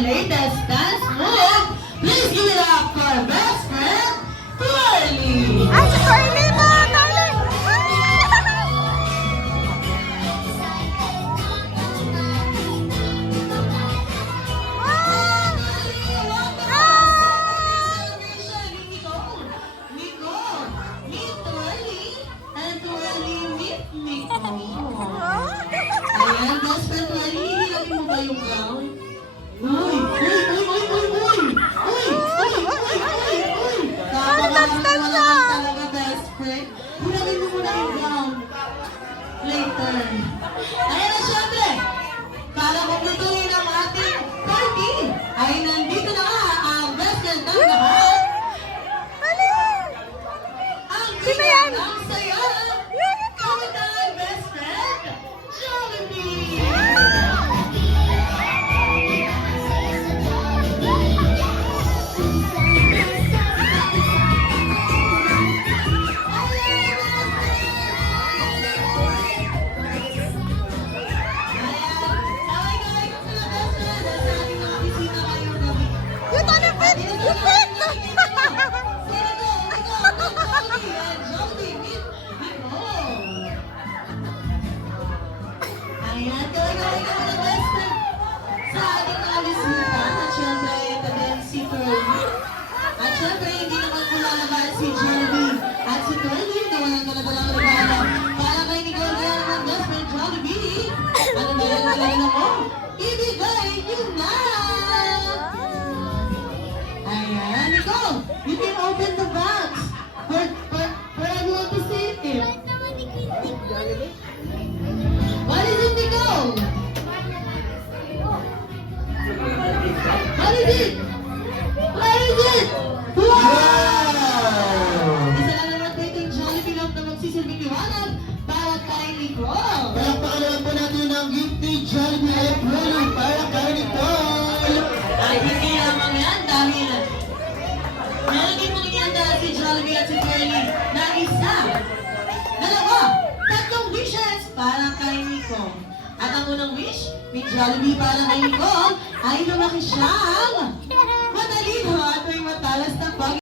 latest dance move. Please give it up for our best friend, Twirly! Ay, si Twirly mo! Twirly! Ayan, best friend Twirly, hihilapin mo ba yung gown? Uy! Uy! Uy! Uy! Uy! Uy! Uy! Uy! Uy! Uy! Uy! Kakabakahan mo naman talaga, best friend. Hilapin mo muna yung gown. Later. Ayan na, syempre. Para kumplituhin ang ating party, ay nandito na nga ang best friend ng lahat. Ang bigyan ng saya. Kamutan, best friend, Jollibee! Ayan, gawin ka na best friend sa ating mga bisita. At syempre, ito din si Twirly. At syempre, hindi naman mula naman si Jollibee. At si Twirly, gawa ng talagang regalo. Para kay Nicole, kaya naman best friend Jollibee. Ano ba yan regalo mo? Ibigay yun na! Ayan, Nicole, you can open the box for everyone to see it. What is it, Nicole? What is it? What is it? Wow! Isa lang naman dating Jollibee lang na magsisilbing liwanag para kay Nicole. Palakpakan naman po natin ang gift ni Jollibee at Twirly para kay Nicole. Ay, hindi lamang yan dahil meron din mong inyanda si Jollibee at si Twirly na isa, dalawa, tatlong wishes para kay Nicole. At ang unang wish ni Jollibee para kay Nicole ay lumaki siyang matalino at may matalas na pag